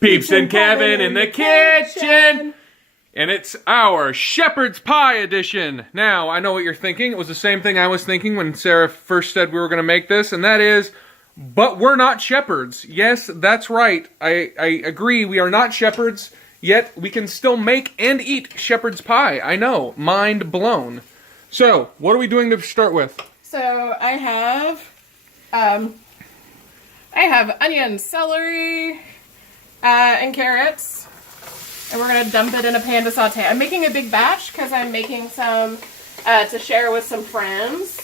Peeps and Kevin in the kitchen! And it's our shepherd's pie edition. Now, I know what you're thinking. It was the same thing I was thinking when Sarah first said we were going to make this, and that is, but we're not shepherds. Yes, that's right. I agree, we are not shepherds, yet we can still make and eat shepherd's pie. I know. Mind blown. So, what are we doing to start with? So, I have onion, celery, and carrots. And we're going to dump it in a pan to saute. I'm making a big batch because I'm making some to share with some friends.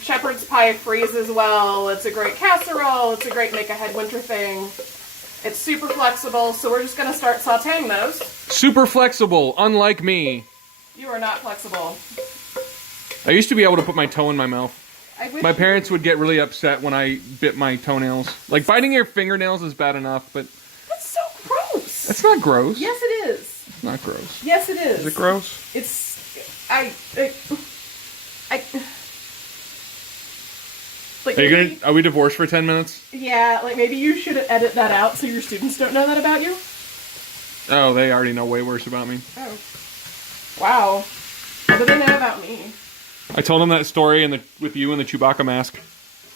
Shepherd's pie freezes well. It's a great casserole. It's a great make-ahead winter thing. It's super flexible, so we're just going to start sauteing those. Super flexible, unlike me. You are not flexible. I used to be able to put my toe in my mouth. My parents would get really upset when I bit my toenails. Like, biting your fingernails is bad enough, but... That's so gross! That's not gross. Yes, it is. It's not gross. Yes, it is. Is it gross? It's... Like, Are we divorced for 10 minutes? Yeah, like, maybe you should edit that out so your students don't know that about you. Oh, they already know way worse about me. Oh. Wow. What do they know about me? I told them that story with you in the Chewbacca mask.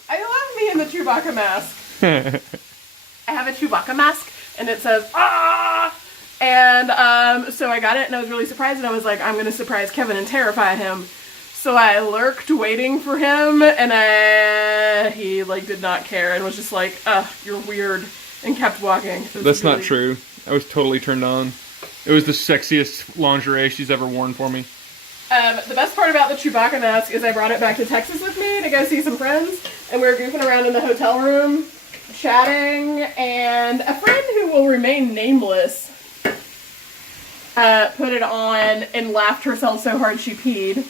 I love me in the Chewbacca mask. I have a Chewbacca mask, and it says, "Ah!" And so I got it, and I was really surprised, and I was like, I'm going to surprise Kevin and terrify him. So I lurked waiting for him, and he, like, did not care, and was just like, you're weird, and kept walking. That's really... not true. I was totally turned on. It was the sexiest lingerie she's ever worn for me. The best part about the Chewbacca mask is I brought it back to Texas with me to go see some friends, and we were goofing around in the hotel room, chatting, and a friend who will remain nameless put it on and laughed herself so hard she peed.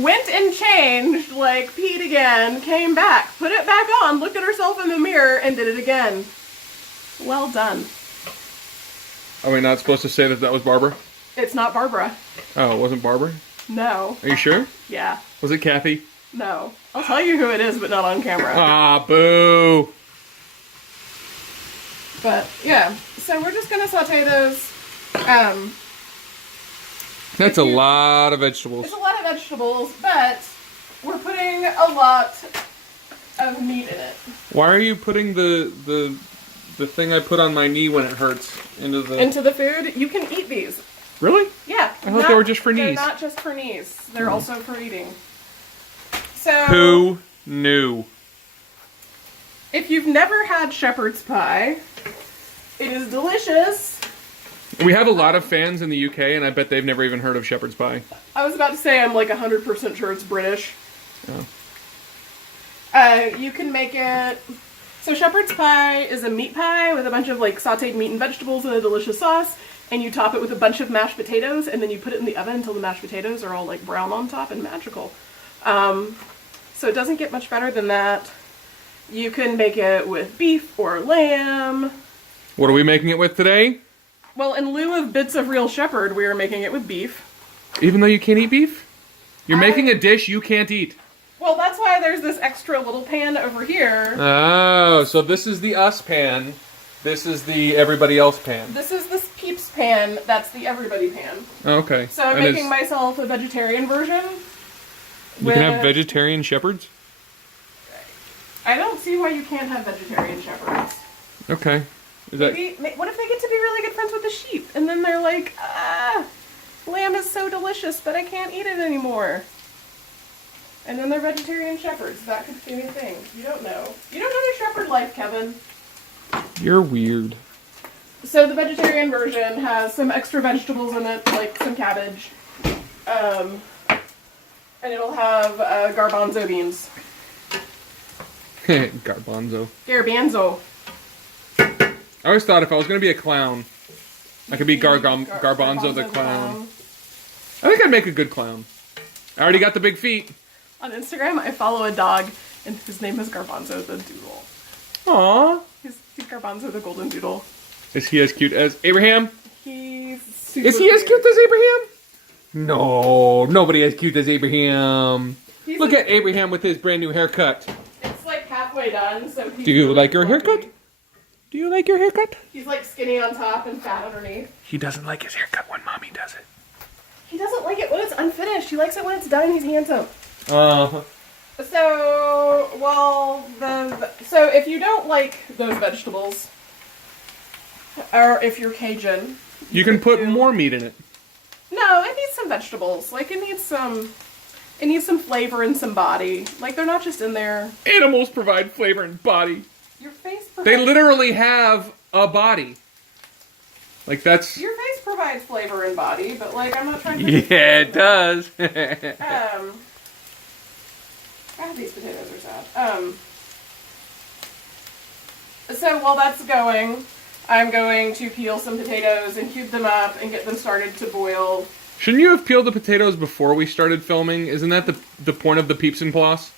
Went and changed, like, peed again, came back, put it back on, looked at herself in the mirror, and did it again. Well done. Are we not supposed to say that that was Barbara? It's not Barbara. Oh, it wasn't Barbara? No. Are you sure? Yeah. Was it Kathy? No. I'll tell you who it is, but not on camera. Ah, boo! But, yeah. So we're just gonna saute those. That's a lot of vegetables. It's a lot of vegetables, but we're putting a lot of meat in it. Why are you putting the thing I put on my knee when it hurts into the food? You can eat these. Really? Yeah. I thought they were just for knees. They're not just for knees. They're also for eating. So who knew? If you've never had shepherd's pie, it is delicious. We have a lot of fans in the UK, and I bet they've never even heard of shepherd's pie. I was about to say I'm like 100% sure it's British. Oh. You can make it... So shepherd's pie is a meat pie with a bunch of like sauteed meat and vegetables and a delicious sauce, and you top it with a bunch of mashed potatoes, and then you put it in the oven until the mashed potatoes are all like brown on top and magical. So it doesn't get much better than that. You can make it with beef or lamb. What are we making it with today? Well, in lieu of bits of real shepherd, we are making it with beef. Even though you can't eat beef? You're making a dish you can't eat. Well, that's why there's this extra little pan over here. Oh, so this is the us pan. This is the everybody else pan. This is this Peeps pan. That's the everybody pan. Oh, okay. So I'm making myself a vegetarian version. You can have vegetarian shepherds? I don't see why you can't have vegetarian shepherds. Okay. What if they get to be really good friends with the sheep? And then they're like, lamb is so delicious, but I can't eat it anymore. And then they're vegetarian shepherds. That could be a thing. You don't know. You don't know their shepherd life, Kevin. You're weird. So the vegetarian version has some extra vegetables in it, like some cabbage. And it'll have garbanzo beans. Garbanzo. Garbanzo. I always thought if I was going to be a clown, I could be Garbanzo the clown. I think I'd make a good clown. I already got the big feet. On Instagram, I follow a dog, and his name is Garbanzo the Doodle. Aww. He's Garbanzo the Golden Doodle. Is he as cute as Abraham? He's super Is he as cute as Abraham? No, nobody as cute as Abraham. Look at Abraham with his brand new haircut. It's like halfway done, so he's Do you like your haircut? Do you like your haircut? He's like skinny on top and fat underneath. He doesn't like his haircut when mommy does it. He doesn't like it when it's unfinished. He likes it when it's done and he's handsome. Uh-huh. So, so if you don't like those vegetables, or if you're Cajun, You can put more meat in it. No, it needs some vegetables. Like it needs some flavor and some body. Like they're not just in there. Animals provide flavor and body. Your face They literally have a body. Like that's... Your face provides flavor and body, but like I'm not trying to... Yeah, it does. God, these potatoes are sad. So while that's going, I'm going to peel some potatoes and cube them up and get them started to boil. Shouldn't you have peeled the potatoes before we started filming? Isn't that the point of the Peeps and Plus?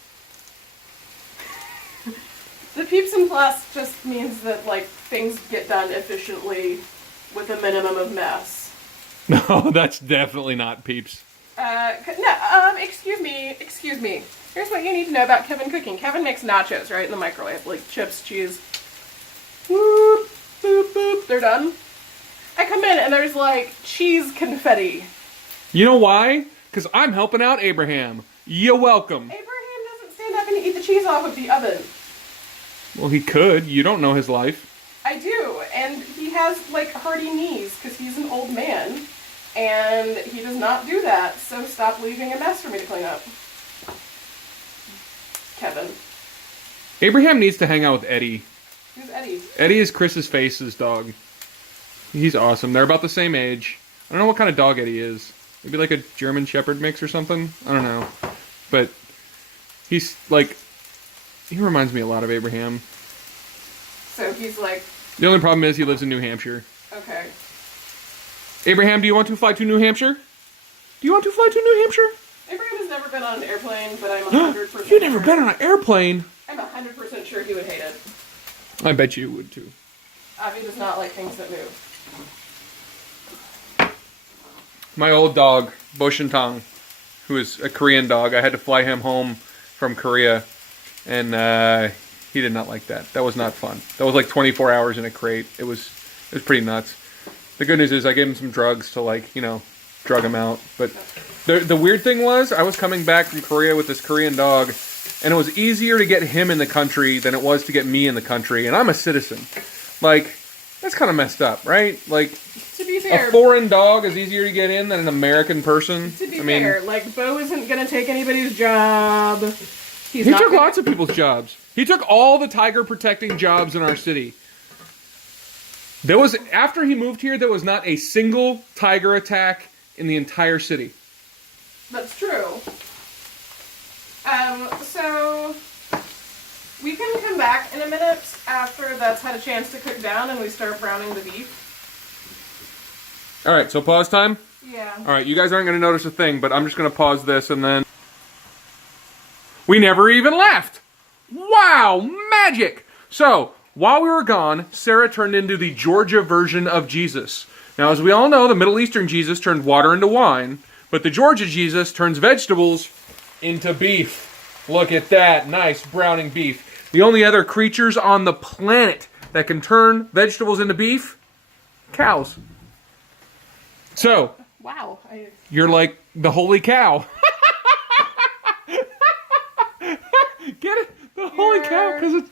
The Peeps and Plus just means that like things get done efficiently with a minimum of mess. No, that's definitely not Peeps. Excuse me. Here's what you need to know about Kevin cooking. Kevin makes nachos, right, in the microwave, like chips, cheese. Whoop, boop, boop, they're done. I come in and there's like cheese confetti. You know why? Because I'm helping out Abraham. You're welcome. Abraham doesn't stand up and eat the cheese off of the oven. Well, he could. You don't know his life. I do, and he has like hardy knees because he's an old man, and he does not do that. So stop leaving a mess for me to clean up, Kevin. Abraham needs to hang out with Eddie. Who's Eddie? Eddie is Chris's Face's dog. He's awesome. They're about the same age. I don't know what kind of dog Eddie is. Maybe like a German Shepherd mix or something? I don't know. But he's like... He reminds me a lot of Abraham. So he's like... The only problem is he lives in New Hampshire. Okay. Abraham, do you want to fly to New Hampshire? Do you want to fly to New Hampshire? Abraham has never been on an airplane, but I'm 100% You've never been on an airplane? I'm 100% sure he would hate it. I bet you would too. Avi does not like things that move. My old dog, Bo Shintang, who is a Korean dog, I had to fly him home from Korea, and he did not like that. That was not fun. That was like 24 hours in a crate. It was pretty nuts. The good news is I gave him some drugs to like, drug him out. But the weird thing was I was coming back from Korea with this Korean dog, and it was easier to get him in the country than it was to get me in the country, and I'm a citizen. Like, that's kind of messed up, right? Like, to be fair, a foreign dog is easier to get in than an American person. To be fair, like, Bo isn't going to take anybody's job. He took lots of people's jobs. He took all the tiger protecting jobs in our city. After he moved here, there was not a single tiger attack in the entire city. That's true. So we can come back in a minute after that's had a chance to cook down and we start browning the beef. All right, so pause time? Yeah. All right, you guys aren't going to notice a thing, but I'm just going to pause this and then... We never even left! Wow, magic! So, while we were gone, Sarah turned into the Georgia version of Jesus. Now, as we all know, the Middle Eastern Jesus turned water into wine, but the Georgia Jesus turns vegetables into beef. Look at that, nice browning beef. The only other creatures on the planet that can turn vegetables into beef? Cows. So, wow, you're like the holy cow. Get it? The holy cow, because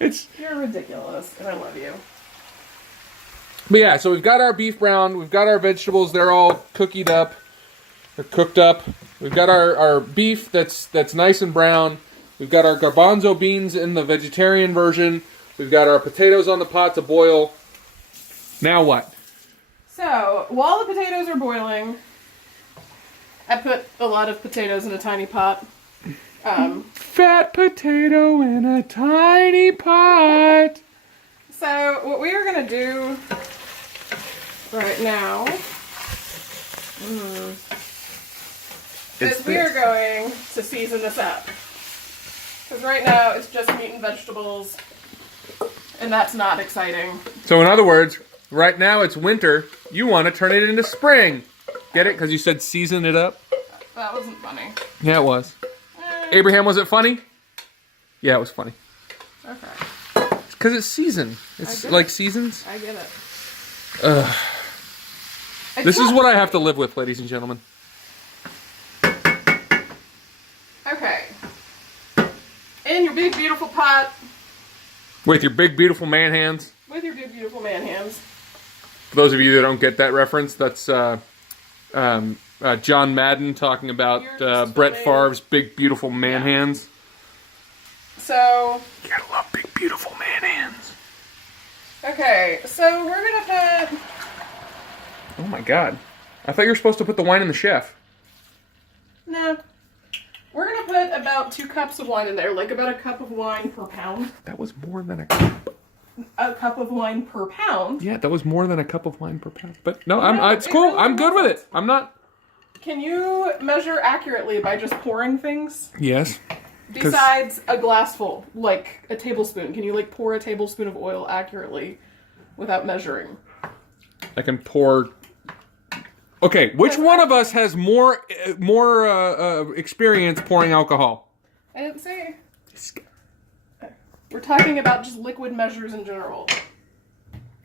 it's... You're ridiculous, and I love you. But yeah, so we've got our beef brown, we've got our vegetables, they're all cookied up, they're cooked up. We've got our beef that's nice and brown. We've got our garbanzo beans in the vegetarian version. We've got our potatoes on the pot to boil. Now what? So, while the potatoes are boiling, I put a lot of potatoes in a tiny pot. Fat potato in a tiny pot. So, what we are going to do right now is we are going to season this up. Because right now it's just meat and vegetables, and that's not exciting. So in other words, right now it's winter. You want to turn it into spring. Get it? Because you said season it up? That wasn't funny. Yeah, it was. Abraham, was it funny? Yeah, it was funny. Okay. Because it's season. It's get like it. seasons. I get it. This is what I have to live with, ladies and gentlemen. Okay. In your big, beautiful pot. With your big, beautiful man hands. With your big, beautiful man hands. For those of you that don't get that reference, that's John Madden talking about Brett Favre's big, beautiful man hands. So... You gotta love big, beautiful man hands. Okay, so we're gonna put... Oh my god. I thought you were supposed to put the wine in the chef. No. We're gonna put about 2 cups of wine in there, like about a cup of wine per pound. That was more than a cup. A cup of wine per pound? Yeah, that was more than a cup of wine per pound. But no, it's it cool. really I'm good with wasn't. it. I'm not... Can you measure accurately by just pouring things? Yes. Besides a glassful, like a tablespoon. Can you like pour a tablespoon of oil accurately without measuring? I can pour... Okay, which one of us has more experience pouring alcohol? I didn't say. We're talking about just liquid measures in general.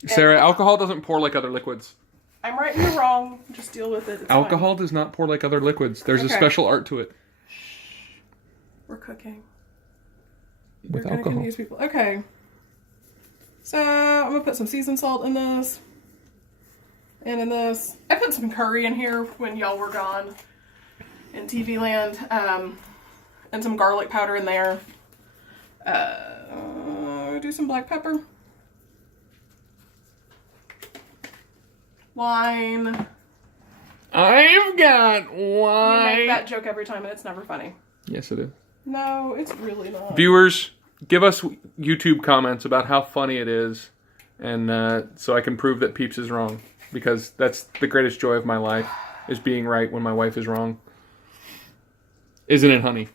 Sarah, alcohol doesn't pour like other liquids. I'm right and you're wrong. Just deal with it. It's Alcohol fine. does not pour like other liquids. There's a Okay. special art to it. We're cooking. With You're gonna alcohol. confuse people. Okay. So I'm gonna put some seasoned salt in this. And in this. I put some curry in here when y'all were gone in TV land. And some garlic powder in there. Do some black pepper. Wine. I've got You wine. make that joke every time and it's never funny. Yes, it is. No, it's really not. Viewers, give us YouTube comments about how funny it is, and so I can prove that Peeps is wrong, because that's the greatest joy of my life, is being right when my wife is wrong. Isn't it, honey?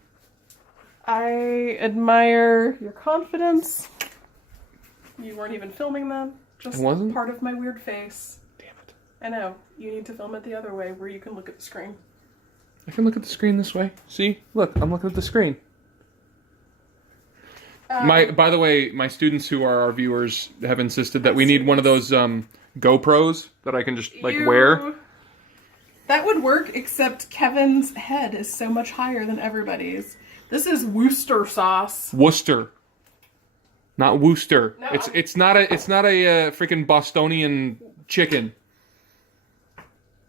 I admire your confidence. You weren't even filming them. Just I wasn't? part of my weird face. Damn it. I know. You need to film it the other way where you can look at the screen. I can look at the screen this way. See? Look, I'm looking at the screen. By the way, my students who are our viewers have insisted that we need one of those GoPros that I can just wear. That would work, except Kevin's head is so much higher than everybody's. This is Worcester sauce. Worcester. Not Worcester. No, It's not a freaking Bostonian chicken.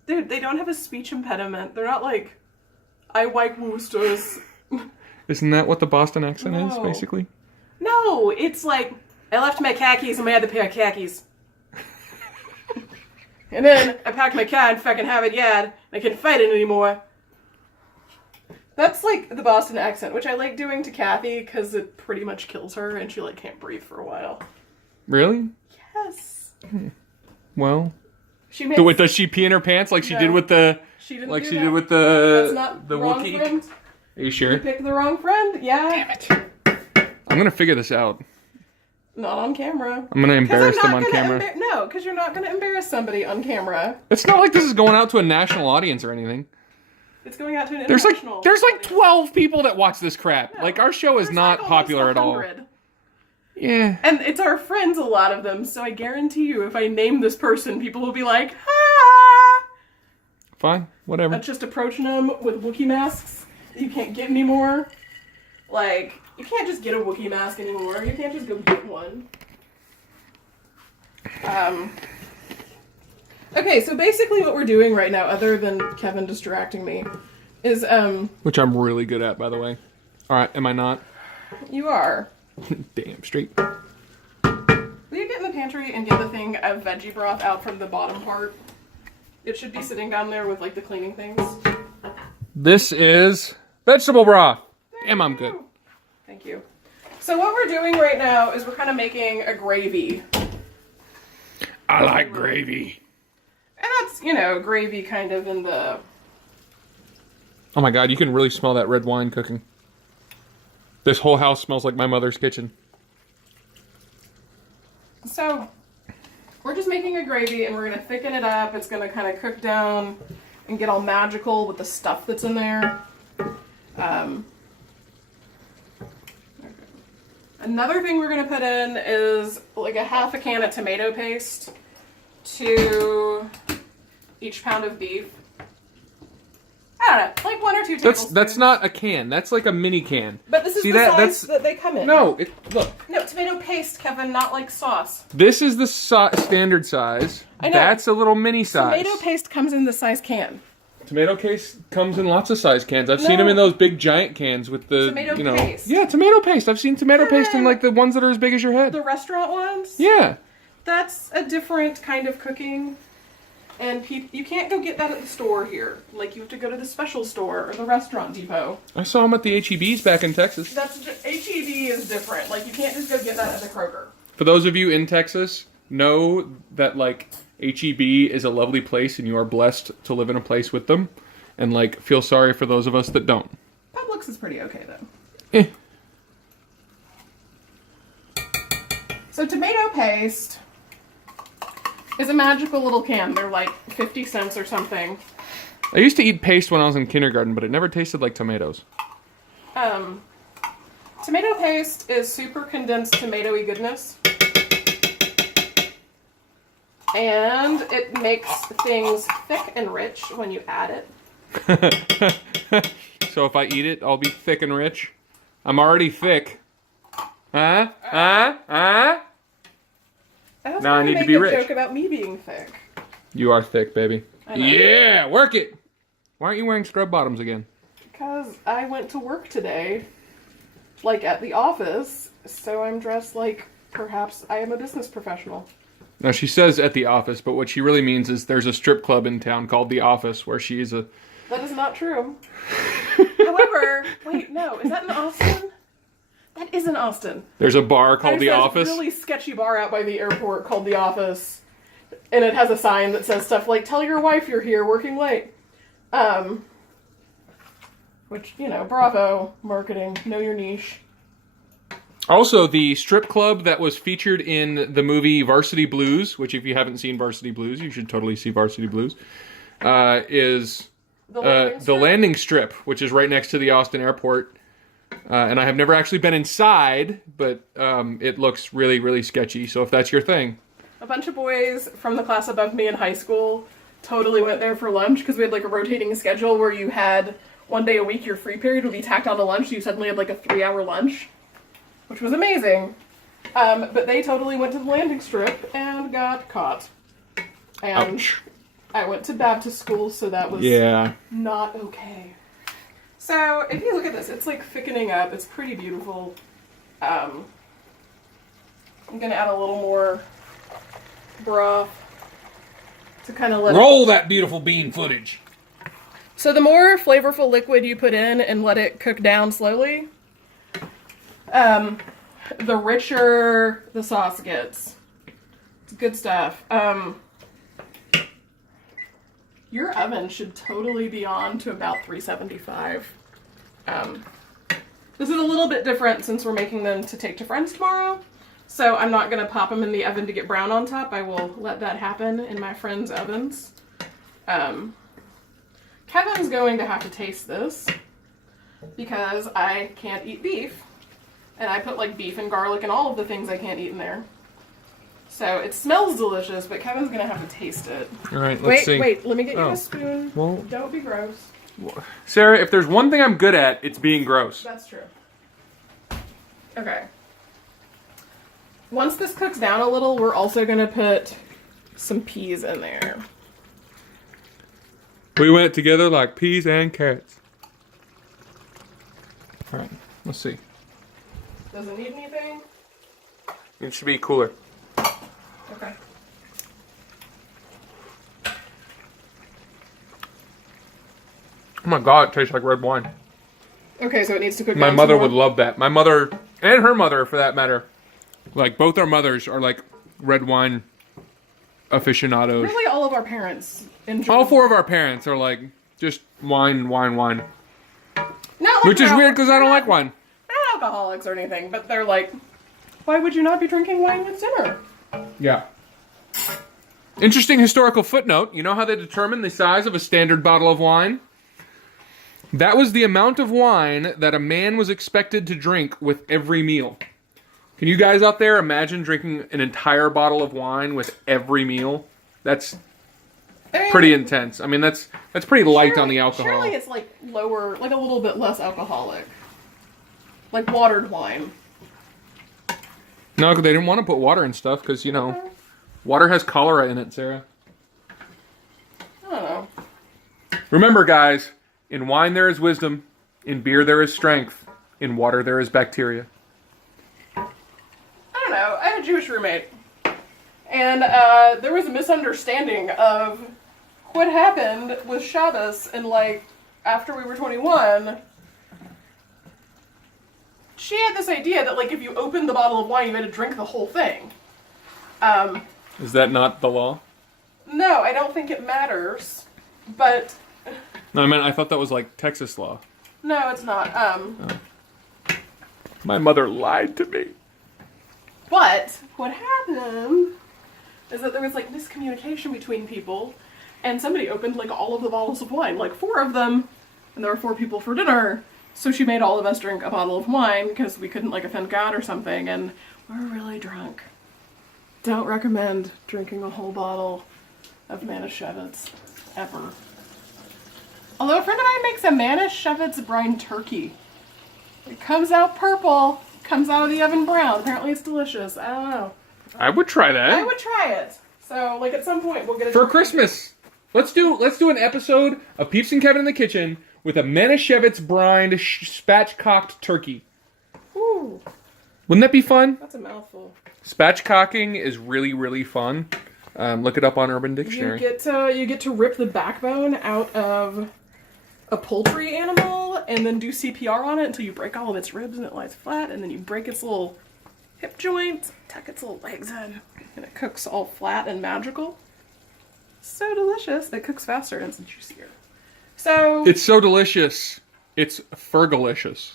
Dude, they don't have a speech impediment. They're not like, I like Worcesters. Isn't that what the Boston accent is, No. basically? No, it's like, I left my khakis and I had the pair of khakis. And then I packed my car and fucking have it yad. I can't fight it anymore. That's like the Boston accent, which I like doing to Kathy because it pretty much kills her and she like can't breathe for a while. Really? Yes. Well, She makes, does she pee in her pants like she No. did with the she didn't like do she that. did with That's the not the wrong Wookiee? friend. Are you sure? You picked the wrong friend, yeah. Damn it! I'm gonna figure this out. Not on camera. I'm gonna embarrass them on gonna camera. No, because you're not going to embarrass somebody on camera. It's not like this is going out to a national audience or anything. It's going out to an There's like international 12 people that watch this crap. No, like our show is there's not like popular at all. 100. Yeah. And it's our friends, a lot of them, so I guarantee you if I name this person, people will be like, ah! Fine. Whatever. That's just approaching them with Wookiee masks that you can't get anymore. Like, you can't just get a Wookiee mask anymore. You can't just go get one. Okay, so basically what we're doing right now, other than Kevin distracting me, is, Which I'm really good at, by the way. Alright, am I not? you are. Damn straight. Will you get in the pantry and get the thing of veggie broth out from the bottom part? It should be sitting down there with, like, the cleaning things. This is vegetable broth. Damn, I'm good. Thank you. So what we're doing right now is we're kind of making a gravy. I like gravy. And that's, you know, gravy kind of in the... Oh my god, you can really smell that red wine cooking. This whole house smells like my mother's kitchen. So, we're just making a gravy and we're going to thicken it up. It's going to kind of cook down and get all magical with the stuff that's in there. Another thing we're going to put in is like a half a can of tomato paste to each pound of beef. I don't know, like 1 or 2 tablespoons. That's not a can. That's like a mini can. But this is the size that they come in. No, look. No, tomato paste, Kevin, not like sauce. This is the standard size. I know. That's a little mini size. Tomato paste comes in the size can. Tomato paste comes in lots of size cans. I've seen them in those big giant cans with the tomato paste. Yeah, tomato paste. I've seen tomato paste in like the ones that are as big as your head. The restaurant ones? Yeah. That's a different kind of cooking. And you can't go get that at the store here. Like, you have to go to the special store or the restaurant depot. I saw them at the HEBs back in Texas. HEB is different. Like, you can't just go get that at the Kroger. For those of you in Texas, know that, like, HEB is a lovely place and you are blessed to live in a place with them. And, like, feel sorry for those of us that don't. Publix is pretty okay, though. Eh. So, tomato paste is a magical little can. They're like 50 cents or something. I used to eat paste when I was in kindergarten, but it never tasted like tomatoes. Tomato paste is super condensed tomatoey goodness. And it makes things thick and rich when you add it. So if I eat it, I'll be thick and rich. I'm already thick. I was Now I going need to to make be a rich. joke about me being thick. You are thick, baby. I know. Yeah, work it. Why aren't you wearing scrub bottoms again? Because I went to work today, like at the office, so I'm dressed like perhaps I am a business professional. Now she says at the office, but what she really means is there's a strip club in town called The Office where she is a... That is not true. However, wait, no, is that in Austin? That is in Austin. There's a bar called The There's Office. There's a really sketchy bar out by the airport called The Office, and it has a sign that says stuff like, tell your wife you're here working late. Which, you know, bravo, marketing, know your niche. Also, the strip club that was featured in the movie Varsity Blues, which if you haven't seen Varsity Blues, you should totally see Varsity Blues, is the landing strip, which is right next to the Austin airport. And I have never actually been inside, but it looks really, really sketchy. So if that's your thing. A bunch of boys from the class above me in high school totally went there for lunch because we had like a rotating schedule where you had one day a week your free period would be tacked onto lunch, so you suddenly had like a 3-hour lunch, which was amazing. But they totally went to the landing strip and got caught. And Ouch. I went to Baptist school, so that was not okay. So, if you look at this, it's like thickening up. It's pretty beautiful. I'm gonna add a little more broth to kind of let Roll that beautiful bean footage. So the more flavorful liquid you put in and let it cook down slowly, the richer the sauce gets. It's good stuff. Your oven should totally be on to about 375. This is a little bit different since we're making them to take to friends tomorrow. So I'm not going to pop them in the oven to get brown on top. I will let that happen in my friends' ovens. Kevin's going to have to taste this because I can't eat beef. And I put like beef and garlic and all of the things I can't eat in there. So it smells delicious, but Kevin's going to have to taste it. All right, let's see. Wait, let me get you a spoon. Well, don't be gross. Sarah, if there's one thing I'm good at, it's being gross. That's true. Okay. Once this cooks down a little, we're also going to put some peas in there. We went together like peas and carrots. All right, let's see. Does it need anything? It should be cooler. Okay. Oh my god, it tastes like red wine. Okay, so it needs to cook down My some mother more. would love that. My mother, and her mother for that matter, like both our mothers are like red wine aficionados. Really, all of our parents enjoy. All four of our parents are like just wine. Not like Which is they're weird because I don't not- like wine. They're not alcoholics or anything, but they're like, why would you not be drinking wine with dinner? Yeah. Interesting historical footnote. You know how they determine the size of a standard bottle of wine? That was the amount of wine that a man was expected to drink with every meal. Can you guys out there imagine drinking an entire bottle of wine with every meal? That's pretty intense. I mean, that's pretty light on the alcohol. Surely it's like lower, like a little bit less alcoholic. Like watered wine. No, they didn't want to put water in stuff because, you know, water has cholera in it, Sarah. I don't know. Remember, guys, in wine there is wisdom, in beer there is strength, in water there is bacteria. I don't know. I had a Jewish roommate. And there was a misunderstanding of what happened with Shabbos and, like, after we were 21. She had this idea that, like, if you opened the bottle of wine, you had to drink the whole thing. Is that not the law? No, I don't think it matters. But... No, I thought that was, like, Texas law. No, it's not. My mother lied to me. But what happened is that there was, like, miscommunication between people, and somebody opened, like, all of the bottles of wine, like 4 of them, and there were 4 people for dinner, so she made all of us drink a bottle of wine, because we couldn't, like, offend God or something, and we were really drunk. Don't recommend drinking a whole bottle of Manischewitz, ever. Although a friend of mine makes a Manischewitz brine turkey. It comes out purple, comes out of the oven brown. Apparently it's delicious. I don't know. I would try that. I would try it. So, like, at some point we'll get it for Christmas. Let's do an episode of Peeps and Kevin in the Kitchen with a Manischewitz brined spatchcocked turkey. Ooh, Wouldn't that be fun? that's a mouthful. Spatchcocking is really, really fun. Look it up on Urban Dictionary. You get to rip the backbone out of a poultry animal and then do CPR on it until you break all of its ribs and it lies flat, and then you break its little hip joints, tuck its little legs in, and it cooks all flat and magical. So delicious. It cooks faster and it's juicier. So It's so delicious. It's fergalicious.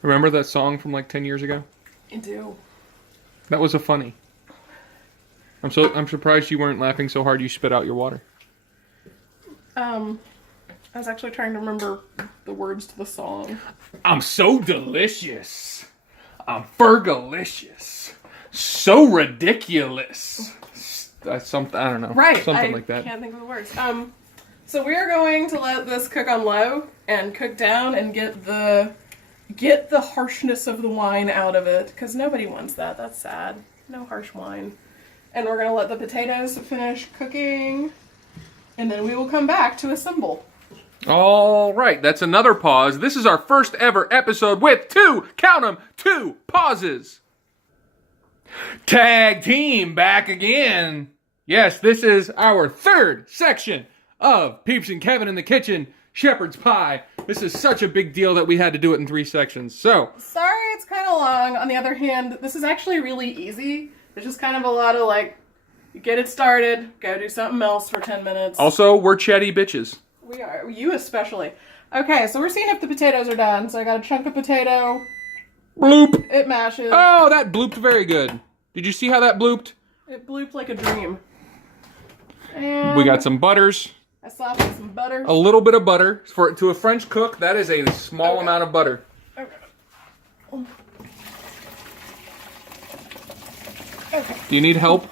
Remember that song from like 10 years ago? I do. That was a funny. I'm surprised you weren't laughing so hard you spit out your water. I was actually trying to remember the words to the song. I'm so delicious. I'm fergalicious. So ridiculous. I don't know. Right. Something like that. I can't think of the words. So we are going to let this cook on low and cook down and get the harshness of the wine out of it, because nobody wants that. That's sad. No harsh wine. And we're going to let the potatoes finish cooking, and then we will come back to assemble. All right, that's another pause. This is our first ever episode with 2 pauses. Tag team back again. Yes, this is our 3rd section of Peeps and Kevin in the Kitchen, Shepherd's Pie. This is such a big deal that we had to do it in 3 sections. So, sorry it's kind of long. On the other hand, this is actually really easy. There's just kind of a lot of, like, you get it started, go do something else for 10 minutes. also, we're chatty bitches. We are. You especially. Okay, so we're seeing if the potatoes are done. So I got a chunk of potato. Bloop. It mashes. Oh, that blooped very good. Did you see how that blooped? It blooped like a dream. And We got some butters. I slapped in some butter. A little bit of butter. To a French cook, that is a small Okay. amount of butter. Okay. Okay. Do you need help?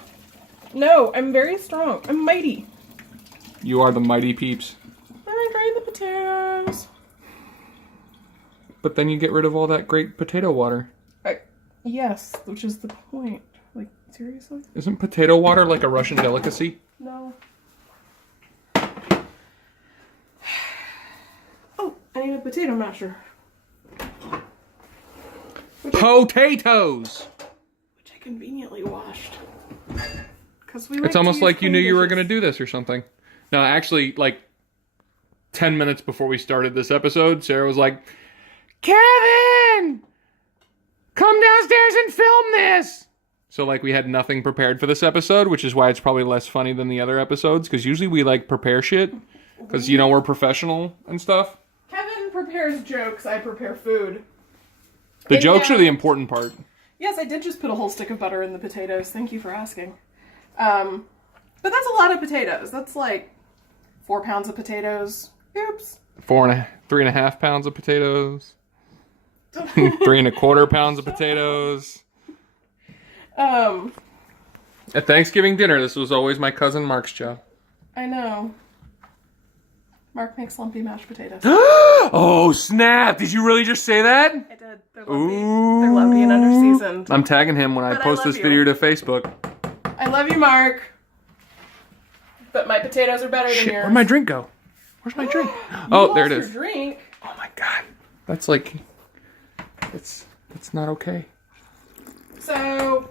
No, I'm very strong. I'm mighty. You are the mighty Peeps. I drained the potatoes. But then you get rid of all that great potato water. Yes, which is the point. Like, seriously? Isn't potato water like a Russian delicacy? No. Oh, I need a potato masher. Potatoes! Which I conveniently washed. It's almost like you knew you were going to do this or something. No, actually, like 10 minutes before we started this episode, Sarah was like, Kevin! Come downstairs and film this! So, like, we had nothing prepared for this episode, which is why it's probably less funny than the other episodes, because usually we, like, prepare shit, because, you know, we're professional and stuff. Kevin prepares jokes, I prepare food. The jokes are the important part. Yes, I did just put a whole stick of butter in the potatoes. Thank you for asking. But that's a lot of potatoes. That's like 4 pounds of potatoes. Oops. 3.5 pounds of potatoes. 3¼ pounds of potatoes. At Thanksgiving dinner, this was always my cousin Mark's job. I know. Mark makes lumpy mashed potatoes. Oh, snap! Did you really just say that? I did. They're lumpy. They're lumpy and underseasoned. I'm tagging him when I post this video to Facebook. I love you, Mark. But my potatoes are better than yours. Where'd my drink go? Where's my drink? Oh, there it is. Your drink. Oh my god. That's like... It's not okay. So,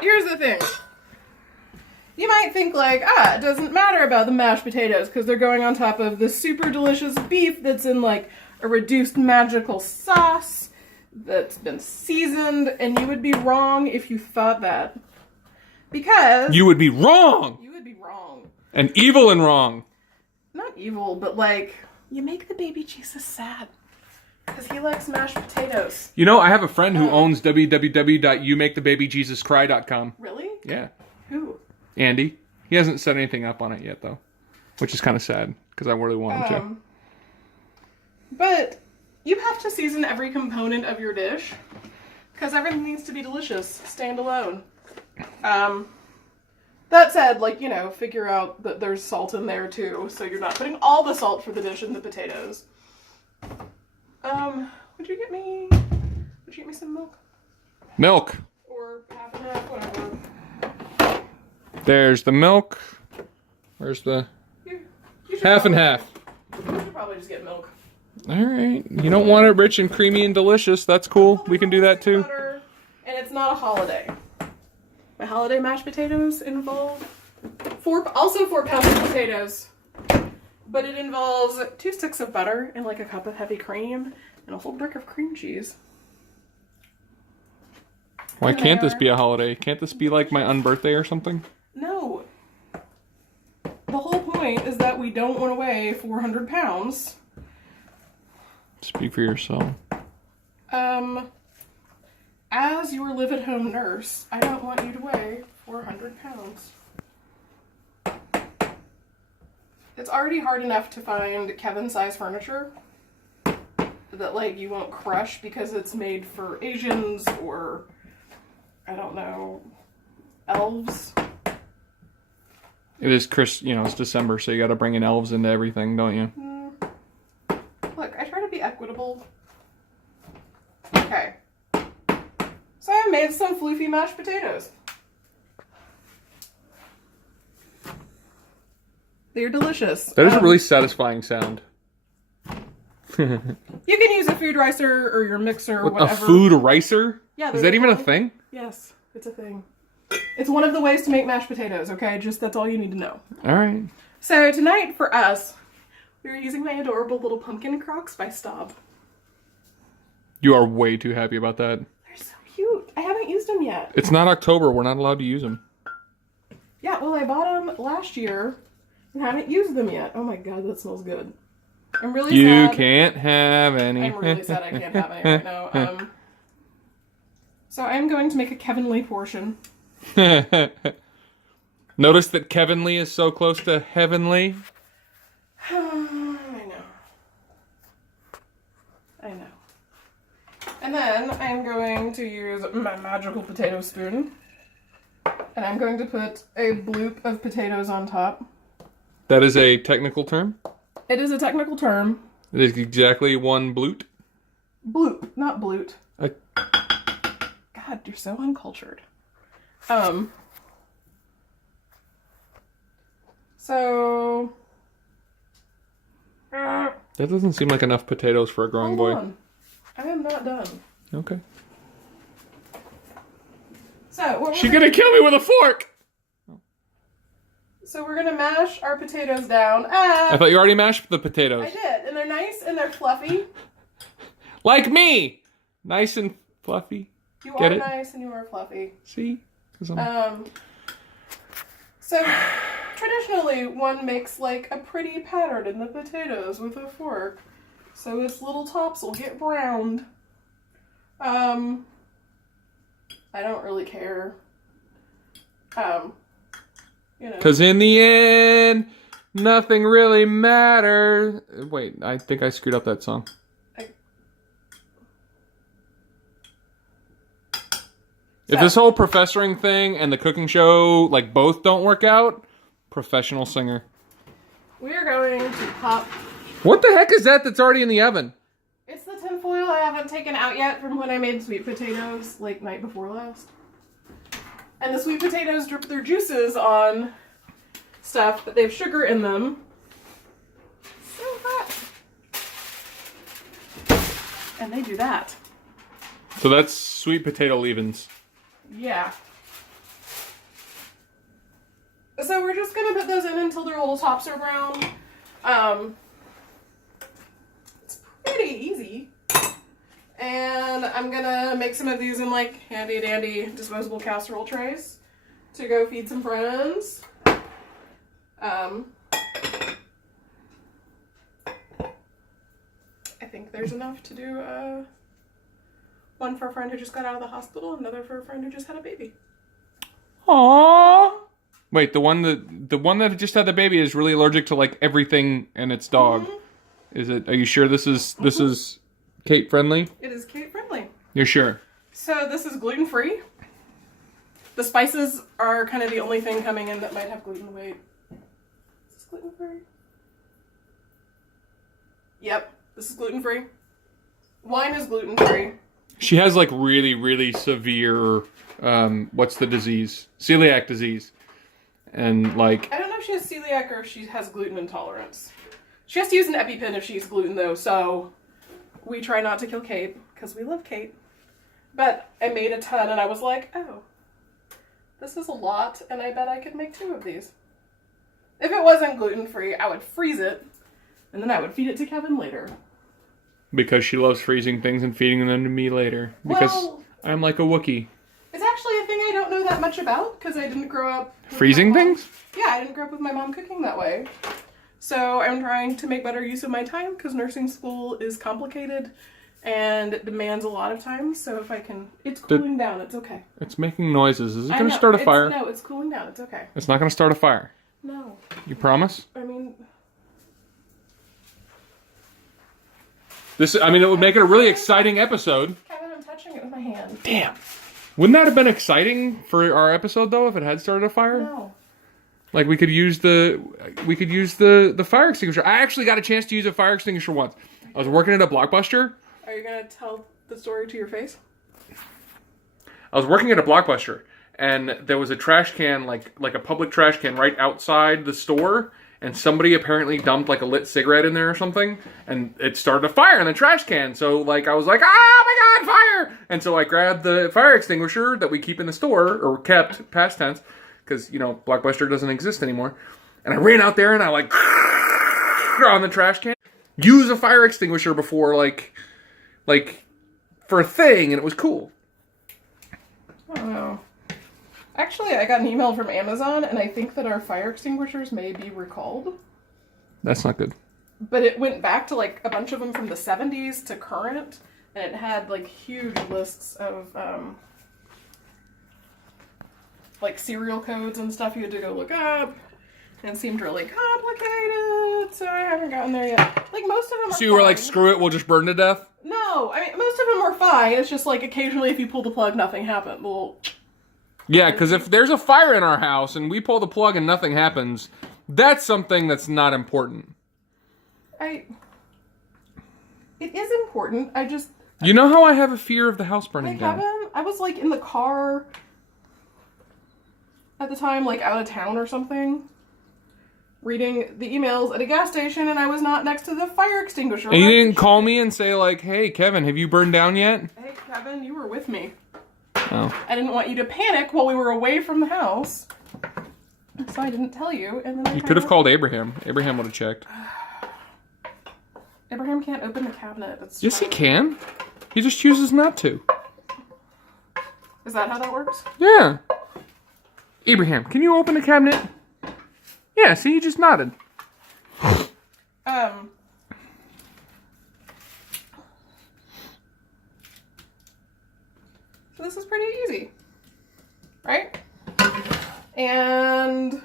here's the thing. You might think like, it doesn't matter about the mashed potatoes because they're going on top of the super delicious beef that's in like a reduced magical sauce that's been seasoned, and you would be wrong if you thought that. Because... You would be wrong! You would be wrong. And evil and wrong. Not evil, but like, you make the baby Jesus sad. Because he likes mashed potatoes. You know, I have a friend who owns www.youmakethebabyjesuscry.com. Really? Yeah. Who? Andy. He hasn't set anything up on it yet, though. Which is kind of sad, because I really want him to. But you have to season every component of your dish. Because everything needs to be delicious, standalone. That said, like, you know, figure out that there's salt in there, too. So you're not putting all the salt for the dish in the potatoes. Would you get me some milk? Milk. Or half and half, whatever. There's the milk. Where's the... You half and half. You should probably just get milk. Alright. You don't want it rich and creamy and delicious. That's cool. We can do that too. Butter, and it's not a holiday. My holiday mashed potatoes involve 4 pounds of potatoes. But it involves 2 sticks of butter and like a cup of heavy cream and a whole brick of cream cheese. Why can't this be a holiday? Can't this be like my unbirthday or something? No. The whole point is that we don't want to weigh 400 pounds. Speak for yourself. As your live-at-home nurse, I don't want you to weigh 400 pounds. It's already hard enough to find Kevin-size furniture that, like, you won't crush because it's made for Asians or, I don't know, elves. It is it's December, so you gotta bring in elves into everything, don't you? Look, I try to be equitable. Okay. So I made some floofy mashed potatoes. They're delicious. That is a really satisfying sound. You can use a food ricer or your mixer or whatever. A food ricer? Yeah. Is that even a thing? Yes, it's a thing. It's one of the ways to make mashed potatoes, okay? Just that's all you need to know. Alright. So tonight, for us, we're using my adorable little pumpkin crocs by Staub. You are way too happy about that. They're so cute. I haven't used them yet. It's not October. We're not allowed to use them. Yeah, well, I bought them last year and haven't used them yet. Oh my god, that smells good. I'm really sad. You can't have any. I'm really sad I can't have any right now. So I'm going to make a Kevinly portion. Notice that Kevinly is so close to heavenly. I know. And then I'm going to use my magical potato spoon. And I'm going to put a bloop of potatoes on top. That is a technical term? It is a technical term. It is exactly 1 bloot? Bloop, not bloot. God, you're so uncultured. So... That doesn't seem like enough potatoes for a growing boy. Hold on. I am not done. Okay. So, She's gonna kill me with a fork! So we're gonna mash our potatoes down. I thought you already mashed the potatoes. I did, and they're nice and they're fluffy. Like me! Nice and fluffy. You Get are it? nice and you are fluffy. See? So traditionally one makes like a pretty pattern in the potatoes with a fork. So its little tops will get browned. I don't really care. You know. Because in the end, Nothing really matters. Wait, I think I screwed up that song. If this whole professoring thing and the cooking show, like, both don't work out, professional singer. We are going to pop. What the heck is that that's already in the oven? It's the tinfoil I haven't taken out yet from when I made sweet potatoes, like, night before last. And the sweet potatoes drip their juices on stuff, but they have sugar in them. So hot. And they do that. So that's sweet potato leavings. Yeah. So we're just gonna put those in until their little tops are brown. It's pretty easy. And I'm gonna make some of these in like handy dandy disposable casserole trays to go feed some friends. I think there's enough to do one for a friend who just got out of the hospital, another for a friend who just had a baby. Aww. Wait, the one that just had the baby is really allergic to like everything and its dog. Mm-hmm. Is it? Are you sure this is Kate friendly? It is Kate friendly. You're sure? So this is gluten free. The spices are kind of the only thing coming in that might have gluten. Wait, is this gluten free? Yep, this is gluten free. Wine is gluten free. She has like really, really severe, what's the disease? Celiac disease. And like... I don't know if she has celiac or if she has gluten intolerance. She has to use an EpiPen if she's gluten though, so we try not to kill Kate, because we love Kate. But I made a ton and I was like, oh, this is a lot and I bet I could make 2 of these. If it wasn't gluten free, I would freeze it and then I would feed it to Kevin later. Because she loves freezing things and feeding them to me later. Because well, I'm like a Wookiee. It's actually a thing I don't know that much about, because I didn't grow up... Freezing things? Yeah, I didn't grow up with my mom cooking that way. So I'm trying to make better use of my time, because nursing school is complicated and it demands a lot of time, so if I can... It's cooling down, it's okay. It's making noises. Is it going to start a fire? No, it's cooling down, it's okay. It's not going to start a fire? No. You promise? I mean... it would make it a really exciting episode. Kevin, I'm touching it with my hand. Damn. Wouldn't that have been exciting for our episode though if it had started a fire? No. Like we could use the fire extinguisher. I actually got a chance to use a fire extinguisher once. I was working at a Blockbuster. Are you gonna tell the story to your face? I was working at a Blockbuster and there was a trash can, like a public trash can right outside the store. And somebody apparently dumped like a lit cigarette in there or something, and it started a fire in the trash can. So like I was like, oh my god, fire! And so I grabbed the fire extinguisher that we keep in the store, or kept, past tense, because you know Blockbuster doesn't exist anymore. And I ran out there and I like on the trash can, use a fire extinguisher before like for a thing, and it was cool. Oh. Actually, I got an email from Amazon, and I think that our fire extinguishers may be recalled. That's not good. But it went back to, like, a bunch of them from the 70s to current, and it had, like, huge lists of, like, serial codes and stuff you had to go look up, and it seemed really complicated, so I haven't gotten there yet. Like, most of them are So you were fine. like, screw it, we'll just burn to death? No, I mean, most of them are fine. It's just, like, occasionally if you pull the plug, nothing happened. Well... Yeah, because if there's a fire in our house and we pull the plug and nothing happens, that's something that's not important. It is important. I just... You know how I have a fear of the house burning down? Kevin, I was, like, in the car at the time, like, out of town or something, reading the emails at a gas station, and I was not next to the fire extinguisher. And you didn't call me and say, like, hey, Kevin, have you burned down yet? Hey, Kevin, you were with me. Oh. I didn't want you to panic while we were away from the house, so I didn't tell you. And then You could have called Abraham. Abraham would have checked. Abraham can't open the cabinet. Yes, he can. He just chooses not to. Is that how that works? Yeah. Abraham, can you open the cabinet? Yeah, see, he just nodded. So this is pretty easy, right? And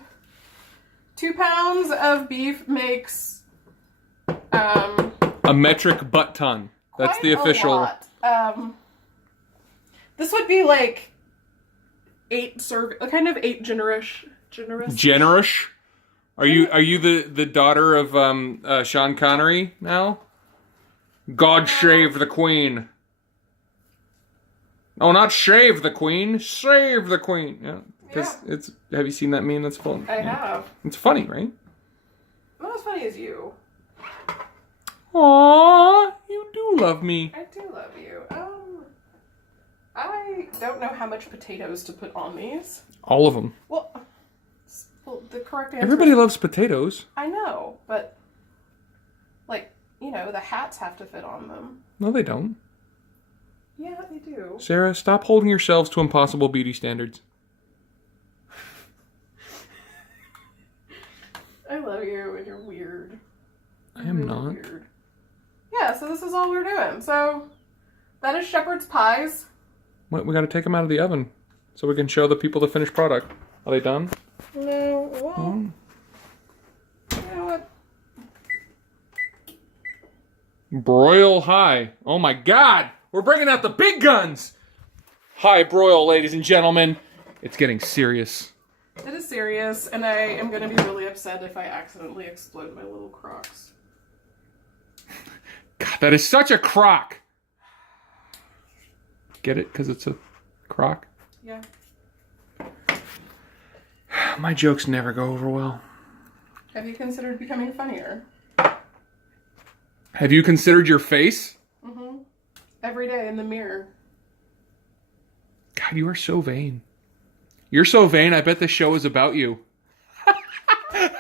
2 pounds of beef makes a metric butt ton. That's the official. Lot. This would be like 8 generous. Generous? Are you the daughter of Sean Connery now? God save the Queen. Oh, not shave the Queen, save the Queen. Yeah, because it's. Have you seen that meme? That's funny. I have. It's funny, right? Not as funny as you. Aww, you do love me. I do love you. I don't know how much potatoes to put on these. All of them. Well, the correct answer. Everybody loves potatoes. I know, but the hats have to fit on them. No, they don't. Yeah, they do. Sarah, stop holding yourselves to impossible beauty standards. I love you, and you're weird. I am not. Weird. Yeah, so this is all we're doing. So that is shepherd's pies. What, we got to take them out of the oven so we can show the people the finished product. Are they done? No. Well, you know what? Broil high. Oh my God! We're bringing out the big guns! High broil, ladies and gentlemen. It's getting serious. It is serious, and I am going to be really upset if I accidentally explode my little Crocs. God, that is such a crock. Get it? Because it's a crock? Yeah. My jokes never go over well. Have you considered becoming funnier? Have you considered your face? Mm-hmm. Every day in the mirror. God, you are so vain. You're so vain, I bet the show is about you. Get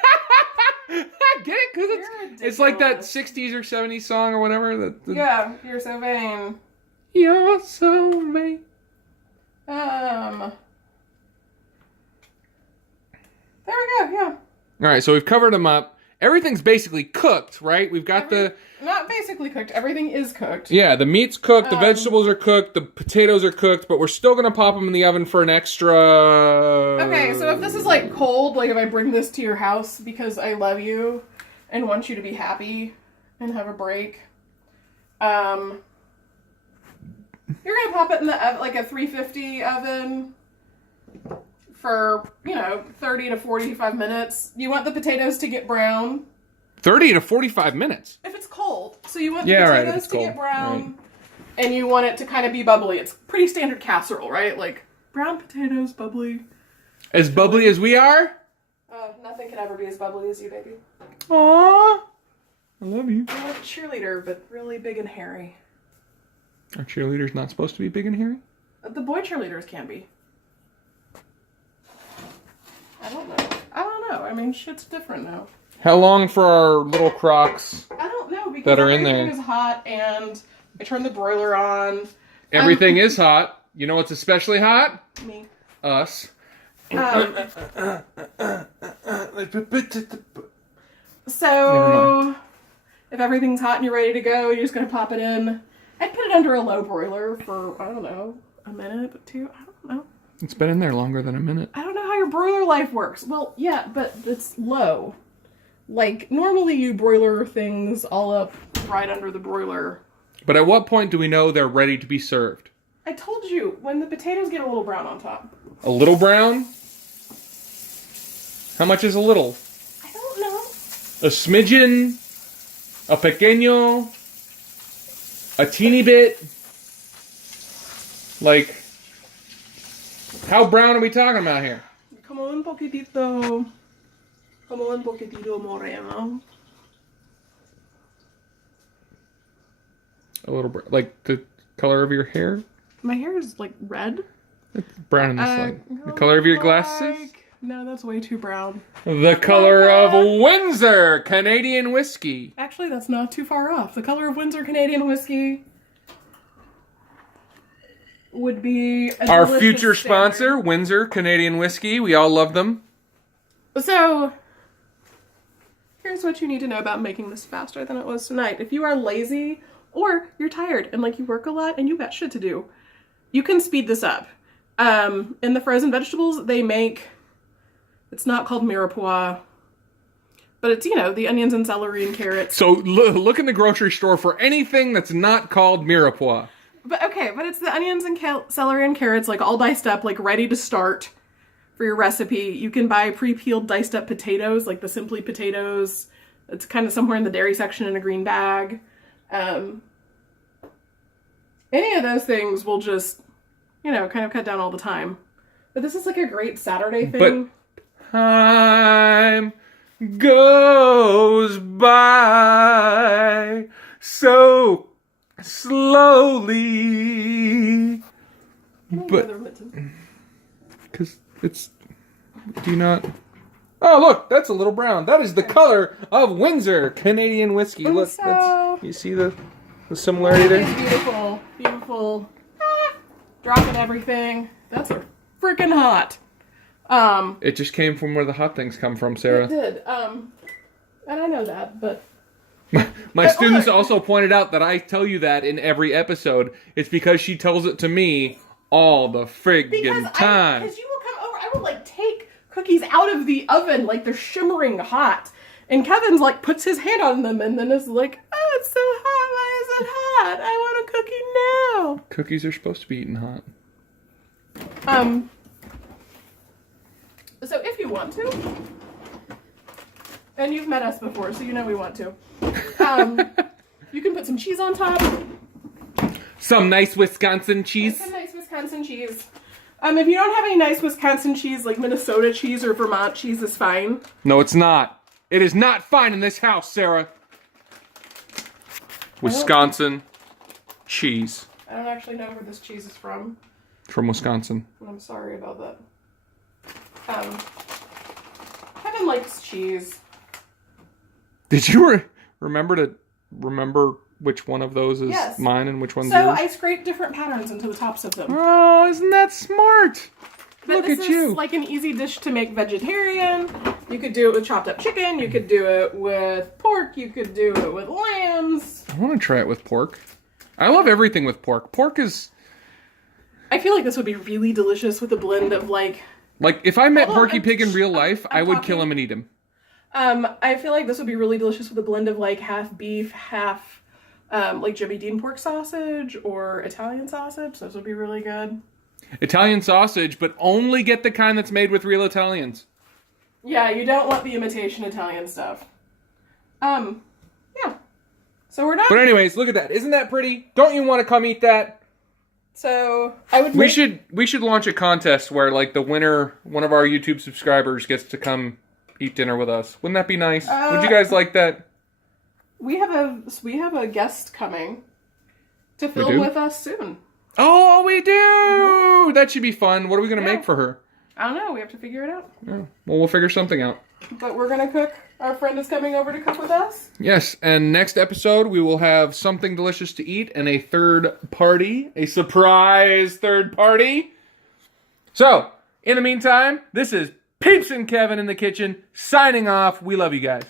it? Because it's like that 60s or 70s song or whatever. Yeah, you're so vain. You're so vain. There we go, yeah. Alright, so we've covered them up. Everything's basically cooked, right? We've got Not basically cooked. Everything is cooked. Yeah, the meat's cooked, the vegetables are cooked, the potatoes are cooked, but we're still going to pop them in the oven for an extra... Okay, so if this is like cold, like if I bring this to your house because I love you and want you to be happy and have a break, you're going to pop it in the oven, like a 350 oven for, 30 to 45 minutes. You want the potatoes to get brown. 30 to 45 minutes? If it's cold. So you want the potatoes to get brown, and you want it to kind of be bubbly. It's pretty standard casserole, right? Like, brown potatoes, bubbly. As bubbly as we are? Nothing can ever be as bubbly as you, baby. Aww. I love you. You're like a cheerleader, but really big and hairy. Are cheerleaders not supposed to be big and hairy? The boy cheerleaders can be. I don't know. I mean, shit's different now. How long for our little Crocs? I don't know, because that are in there? everything is hot, and I turned the broiler on. Everything is hot. You know what's especially hot? Me. Us. So, if everything's hot and you're ready to go, you're just going to pop it in. I'd put it under a low broiler for, I don't know, a minute, 2, I don't know. It's been in there longer than a minute. I don't know how your broiler life works. Well, yeah, but it's low. Like, normally you broiler things all up right under the broiler. But at what point do we know they're ready to be served? I told you, when the potatoes get a little brown on top. A little brown? How much is a little? I don't know. A smidgen? A pequeño? A teeny bit? Like, how brown are we talking about here? Como un poquitito. Como un poquitito moreno. A little like the color of your hair? My hair is like red. It's brown in this light. The color of your glasses? No, that's way too brown. The color of Windsor Canadian whiskey. Actually, that's not too far off. The color of Windsor Canadian whiskey would be our future sponsor, Windsor Canadian whiskey. We all love them. So, here's what you need to know about making this faster than it was tonight. If you are lazy or you're tired and like you work a lot and you got shit to do, you can speed this up. In the frozen vegetables, they make, it's not called mirepoix. But it's, you know, the onions and celery and carrots. So look in the grocery store for anything that's not called mirepoix. But it's the onions and celery and carrots, like all diced up, like ready to start for your recipe. You can buy pre-peeled diced up potatoes, like the Simply potatoes. It's kind of somewhere in the dairy section in a green bag. Any of those things will just, you know, kind of cut down all the time. But this is like a great Saturday thing. But time goes by so slowly. But because it's, do you not? Oh, look, that's a little brown. That is the color of Windsor Canadian whiskey. Look, you see the similarity there? It's beautiful, beautiful. Dropping everything. That's freaking hot. It just came from where the hot things come from, Sarah. It did. And I know that, but my students also pointed out that I tell you that in every episode. It's because she tells it to me all the friggin' time. Because you will come over, I will like take cookies out of the oven like they're shimmering hot, and Kevin's like puts his hand on them and then is like, "Oh, it's so hot! Why is it hot? I want a cookie now." Cookies are supposed to be eaten hot. So if you want to, and you've met us before, so you know we want to, you can put some cheese on top. Some nice Wisconsin cheese. Some nice Wisconsin cheese. If you don't have any nice Wisconsin cheese, like Minnesota cheese or Vermont cheese is fine. No, it's not. It is not fine in this house, Sarah. Wisconsin cheese. I don't actually know where this cheese is from. From Wisconsin. I'm sorry about that. Kevin likes cheese. Did you remember which one of those is mine and which one's yours? So I scrape different patterns into the tops of them. Oh, isn't that smart? Look at you. This is like an easy dish to make vegetarian. You could do it with chopped up chicken. You could do it with pork. You could do it with lambs. I want to try it with pork. I love everything with pork. Pork is... I feel like this would be really delicious with a blend of like... Like, if I met Porky Pig in real life, I would kill him and eat him. I feel like this would be really delicious with a blend of like half beef, half like Jimmy Dean pork sausage or Italian sausage. Those would be really good. Italian sausage, but only get the kind that's made with real Italians. Yeah, you don't want the imitation Italian stuff. Yeah. So we're done. But anyways, look at that. Isn't that pretty? Don't you want to come eat that? So I would. We should launch a contest where like the winner, one of our YouTube subscribers, gets to come eat dinner with us. Wouldn't that be nice? Would you guys like that? We have a guest coming to film with us soon. Oh, we do! That should be fun. What are we going to make for her? I don't know. We have to figure it out. Yeah. Well, we'll figure something out. But we're going to cook. Our friend is coming over to cook with us. Yes, and next episode we will have something delicious to eat and a third party. A surprise third party. So, in the meantime, this is Peeps and Kevin in the kitchen, signing off. We love you guys.